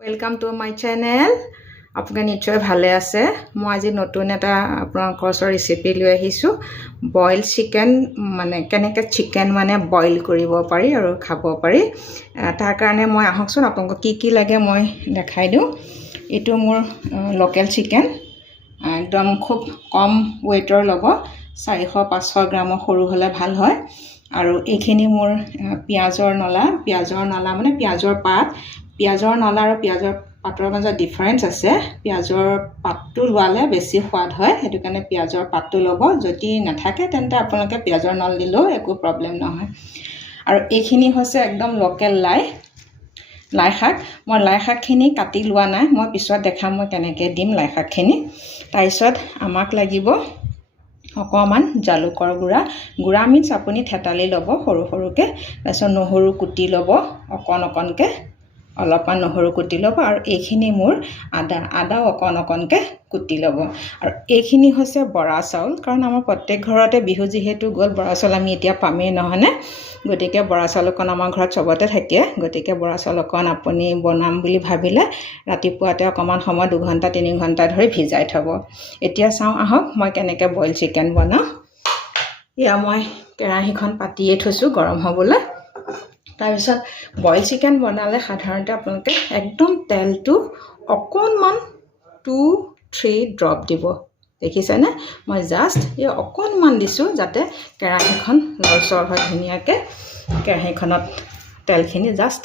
Welcome to my channel. আপোনালোকে নিশ্চয় ভালে আছে মই আজি নতুন এটা আপোনালোকৰ ওচৰত ৰেচিপি লৈ আহিছো বইল চিকেন মানে কেনেকৈ চিকেন মানে বইল কৰিব পাৰি আৰু খাব পাৰি তাৰ কাৰণে মই আহকচোন আপোনালোকক কি লাগে মই দেখাই দিওঁ এটো মোৰ লোকেল চিকেন একদম খুব কম ওয়েটৰ লব 400-500 গ্ৰাম সৰু হলে ভাল হয় আৰু এইখিনি মোৰ পিয়াজৰ নলা মানে পিয়াজৰ পাত পিয়াজৰ নলা আৰু পিয়াজৰ পাতৰ মাজত ডিফাৰেন্স আছে পিয়াজৰ পাতটো লোৱালে বেছি সোৱাদ হয় হেতু কাৰণে পিয়াজৰ পাতটো লব যদি নাথাকে তেন্তে আপোনালোকে পিয়াজৰ নল দিলেও একো প্ৰবলেম নহয় আৰু এইখিনি হৈছে একদম লোকেল লাই শাক মই লাই শাকখিনি কাটি লোৱা নাই মই পিছত দেখাম মই কেনেকৈ দিম লাই শাকখিনি তাৰপিছত আমাক লাগিব অকমান জালুকৰ গুড়া মিন্স আপুনি থেতালি লব সৰু সৰুকে তাৰপিছত নহৰু কুটি লব অকনকে অলপমান নহৰু কুটি লব আৰু এইখিনি মোৰ আদা অকনকে কুটি লব আৰু এইখিনি হৈছে বৰা চাউল কাৰণ আমাৰ প্ৰত্যেক ঘৰতে বিহু যেহেতু গল বৰা চাউল আমি এতিয়া পামেই নহনে গতিকে বৰা চাউলকন আমাৰ ঘৰত চবতে থাকে গতিকে বৰা চাউলকন আপুনি বনাম বুলি ভাবিলে ৰাতিপুৱাতে অকমান সময় 2 ঘণ্টা 3 ঘণ্টা ধৰি ভিজাই থব এতিয়া চাও আহক মই কেনেকৈ বইল চিকেন বনাও ইয়া মই কেৰাহীখন পাতিয়ে থৈছো গৰম হ'বলৈ তাৰপিছত বইল চিকেন বনালে সাধাৰণতে আপোনালোকে একদম তেলটো অকনমান 2-3 ড্ৰপ দিব দেখিছেনে মই জাস্ট এই অকনমান দিছো যাতে কেৰাহীখন লৰচৰ হয় ধুনিয়াকে কেৰাহীখনত তেলখিনি জাস্ট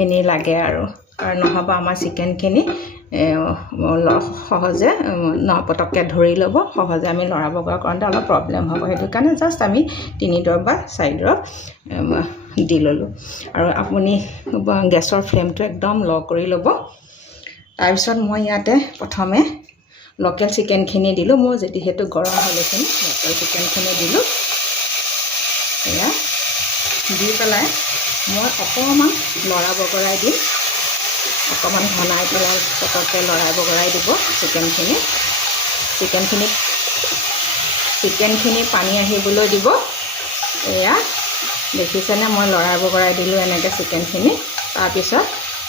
এনে লাগে আৰু কাৰণ নহবা আমাৰ চিকেনখিনি সহজে নপটককে ধৰি লব সহজে আমি লৰাব কাৰণতে অলপ প্ৰবলেম হ'ব হেতু কাৰণে জাস্ট আমি 3 ড্ৰপ বা 4 ড্ৰপ দি ললো আৰু আপুনি গেছৰ ফ্লেমটো একদম ল কৰি লব তাৰপিছত মই ইয়াতে প্ৰথমে লোকেল চিকেনখিনি দিলো মই যেতিহেতু গৰম হলেখিনি লোকেল চিকেনখিনি দিলো এয়া দি পেলাই মই অকমান লৰা বগৰাই দিম অকমান ঘনাই পেলাই পটককে লৰাই বগৰাই দিব চিকেনখিনি পানী আহিবলৈ দিব এয়া দেখিছেনে মই লৰাই বগৰাই দিলো এনেকৈ চিকেনখিনি তাৰ পিছত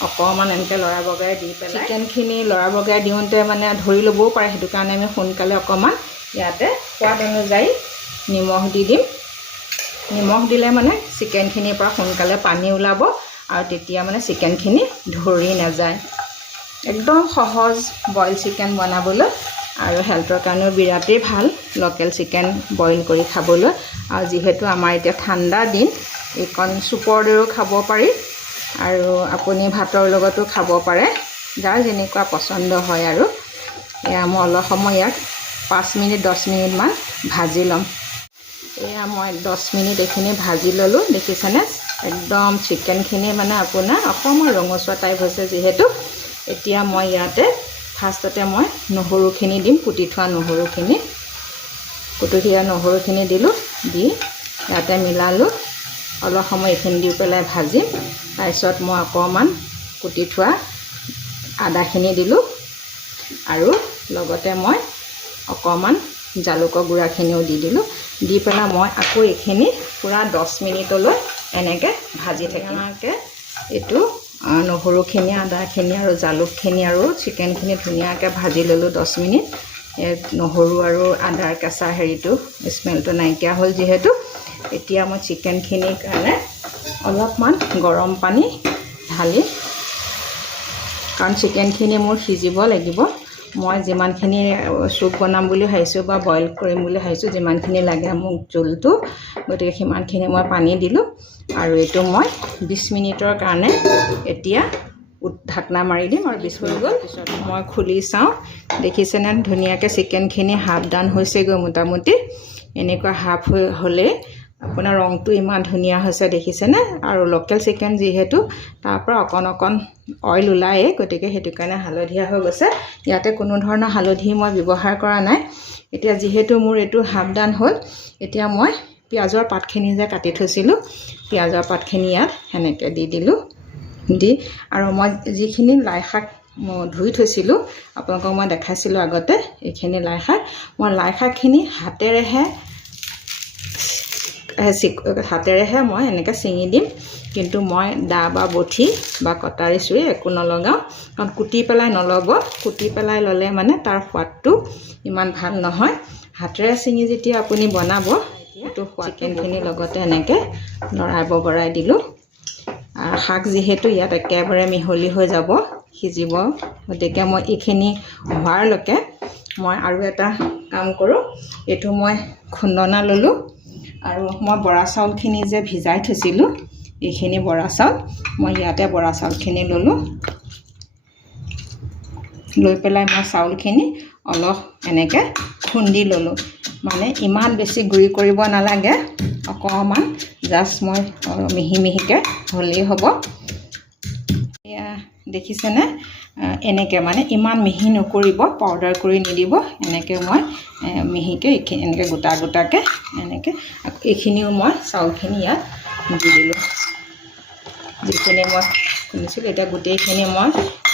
অকমান এনেকৈ লৰাই বগৰাই দি পেলাই চিকেনখিনি লৰাই বগৰাই দিওঁতে মানে ধৰি লবও পাৰে হেতু কাৰণে আমি সোনকালে অকমান ইয়াতে সোৱাদ অনুযায়ী নিমখ দি দিম নিমখ দিলে মানে চিকেনখিনিৰ পৰা সোনকালে পানী ওলাব আৰু তেতিয়া মানে চিকেনখিনি ধৰি নাযায় একদম সহজ বইল চিকেন বনাবলৈ আৰু হেলথৰ কাৰণেও বিৰাটেই ভাল লোকেল চিকেন বইল কৰি খাবলৈ আৰু যেহেতু আমাৰ এতিয়া ঠাণ্ডা দিন এইকণ সুপৰ দৰেও খাব পাৰি আৰু আপুনি ভাতৰ লগতো খাব পাৰে যাৰ যেনেকুৱা পছন্দ হয় আৰু এয়া মই অলপ সময় ইয়াক 5 মিনিট 10 মিনিট মান ভাজি লম এয়া মই 10 মিনিট এখিনি ভাজি ললো দেখিছেনে একদম চিকেনখিনি মানে আপোনাৰ অকমান ৰঙচুৱা টাইপ হৈছে যেহেতু এতিয়া মই ইয়াতে ফাৰ্ষ্টতে মই নহৰুখিনি দিম কুটি থোৱা নহৰুখিনি দিলো দি ইয়াতে মিলালো অলপ সময় এখিনি দি পেলাই ভাজিম তাৰপিছত মই অকমান কুটি থোৱা আদাখিনি দিলো আৰু লগতে মই অকমান জালুকৰ গুড়াখিনিও দি দিলো দি পেলাই মই আকৌ এখিনি পুৰা 10 মিনিটলৈ এনেকৈ ভাজি থাকিমকে এটো নহৰুখিনি আদাখিনি আৰু জালুকখিনি আৰু চিকেনখিনি ধুনিয়াকৈ ভাজি ললো 10 মিনিট নহৰু আৰু আদাৰ কেঁচা হেৰিটো স্মেলটো নাইকিয়া হ'ল যেহেতু এতিয়া মই চিকেনখিনিৰ কাৰণে অলপমান গৰম পানী ঢালি কাৰণ চিকেনখিনি মোৰ সিজিব লাগিব মই যিমানখিনি চুপ বনাম বুলি ভাবিছো বা বইল কৰিম বুলি ভাবিছো যিমানখিনি লাগে মোক জুলটো গতিকে সিমানখিনি মই পানী দিলো আৰু এটো মই 20 মিনিটৰ কাৰণে এতিয়া ঢাকনা মাৰি দিম আৰু 20 মিনিট গল পিছত মই খুলি চাও দেখিছেনে ধুনিয়াকৈ চিকেনখিনি হাফ ডান হৈছে গৈ মোটামুটি এনেকুৱা হাফ হলে আপোনাৰ ৰংটো ইমান ধুনিয়া হৈছে দেখিছেনে আৰু লোকেল চিকেন যেহেতু তাৰ পৰা অকন অইল ওলায়ে গতিকে হেতু কাৰণে হালধীয়া হৈ গৈছে ইয়াতে কোনো ধৰণৰ হালধি মই ব্যৱহাৰ কৰা নাই এতিয়া যেহেতু মোৰ এটো হাফ ডান হ'ল এতিয়া মই পিয়াজৰ পাতখিনি যে কাটি থৈছিলো পিয়াজৰ পাতখিনি ইয়াত হেনেকৈ দি দিলো দি আৰু মই যিখিনি লাই শাক ধুই থৈছিলো আপোনালোকক মই দেখাইছিলো আগতে এইখিনি লাই শাকখিনি হাতেৰেহে মই এনেকৈ চিঙি দিম কিন্তু মই দা বা বঠি বা কটাৰী চুৰি একো নলগাওঁ, কাৰণ কুটি পেলাই নল'ব। কুটি পেলাই ল'লে মানে তাৰ সোৱাদটো ইমান ভাল নহয়। হাতেৰে ছিঙি যেতিয়া আপুনি বনাব, এইটো চিকেনখিনিৰ লগতে এনেকৈ লৰাই বগৰাই দিলোঁ। শাক যিহেতু ইয়াত একেবাৰে মিহলি হৈ যাব, সিজিব, গতিকে মই এইখিনি হোৱাৰলৈকে মই আৰু এটা কাম কৰোঁ। এইটো মই খুন্দনা ল'লোঁ আৰু মই বৰা চাউলখিনি যে ভিজাই থৈছিলোঁ, এইখিনি বৰা চাউল মই ইয়াতে বৰা চাউলখিনি ল'লোঁ। লৈ পেলাই মই চাউলখিনি অলপ এনেকৈ খুন্দি ল'লোঁ। মানে ইমান বেছি গুড়ি কৰিব নালাগে, অকণমান জাষ্ট মই মিহি মিহিকৈ হ'লেই হ'ব। এয়া দেখিছেনে, এনেকৈ মানে ইমান মিহি নকৰিব, পাউডাৰ কৰি নিদিব। এনেকৈ মই মিহিকৈ এইখিনি এনেকৈ গোটা গোটাকৈ এনেকৈ এইখিনিও মই চাউলখিনি ইয়াত দি দিলোঁ। যিখিনি মই খুন্দিছিলোঁ, এতিয়া গোটেইখিনি মই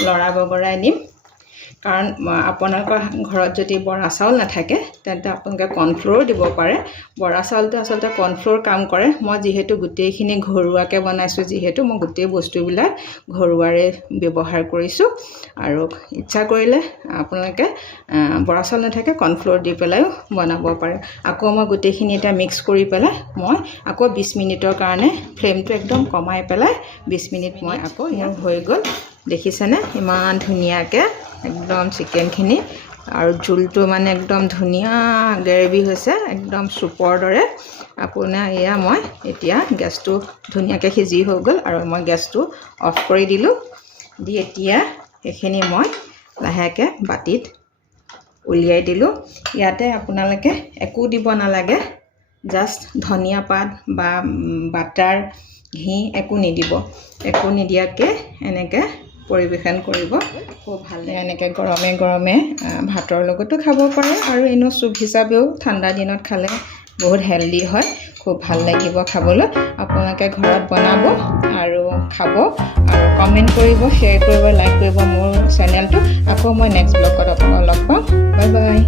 লৰা বগৰাই দিম। কাৰণ আপোনালোকৰ ঘৰত যদি বৰা চাউল নাথাকে তেন্তে আপোনালোকে কৰ্ণফ্ল'ৰো দিব পাৰে। বৰা চাউলটো আচলতে কৰ্ণফ্ল'ৰ কাম কৰে। মই যিহেতু গোটেইখিনি ঘৰুৱাকৈ বনাইছোঁ, যিহেতু মই গোটেই বস্তুবিলাক ঘৰুৱাৰে ব্যৱহাৰ কৰিছোঁ। আৰু ইচ্ছা কৰিলে আপোনালোকে বৰা চাউল নাথাকে কৰ্ণফ্ল'ৰ দি পেলাইও বনাব পাৰে। আকৌ মই গোটেইখিনি এতিয়া মিক্স কৰি পেলাই মই আকৌ 20 মিনিটৰ কাৰণে ফ্লেমটো একদম কমাই পেলাই 20 মিনিট মই আকৌ ইয়াত হৈ গ'ল। দেখিছেনে ইমান ধুনীয়াকৈ একদম চিকেনখিনি, আৰু জোলটো মানে একদম ধুনীয়া গ্ৰেভি হৈছে, একদম চুপৰ দৰে। আপোনাৰ এয়া মই এতিয়া গেছটো ধুনীয়াকৈ সিজি হৈ গ'ল আৰু মই গেছটো অফ কৰি দিলোঁ। দি এতিয়া এইখিনি মই লাহেকৈ বাতিত উলিয়াই দিলোঁ। ইয়াতে আপোনালোকে একো দিব নালাগে, জাষ্ট ধনিয়া পাত বা বাটাৰ, ঘি একো নিদিব। একো নিদিয়াকৈ এনেকৈ পৰিৱেশন কৰিব, খুব ভালে। এনেকৈ গৰমে গৰমে ভাতৰ লগতো খাব পাৰে, আৰু এনেও চুপ হিচাপেও ঠাণ্ডা দিনত খালে বহুত হেল্ডি হয়, খুব ভাল লাগিব খাবলৈ। আপোনালোকে ঘৰত বনাব আৰু খাব, আৰু কমেণ্ট কৰিব, শ্বেয়াৰ কৰিব, লাইক কৰিব মোৰ চেনেলটো। আকৌ মই নেক্সট ব্লগত আপোনালোকক লগ পাম। Bye bye.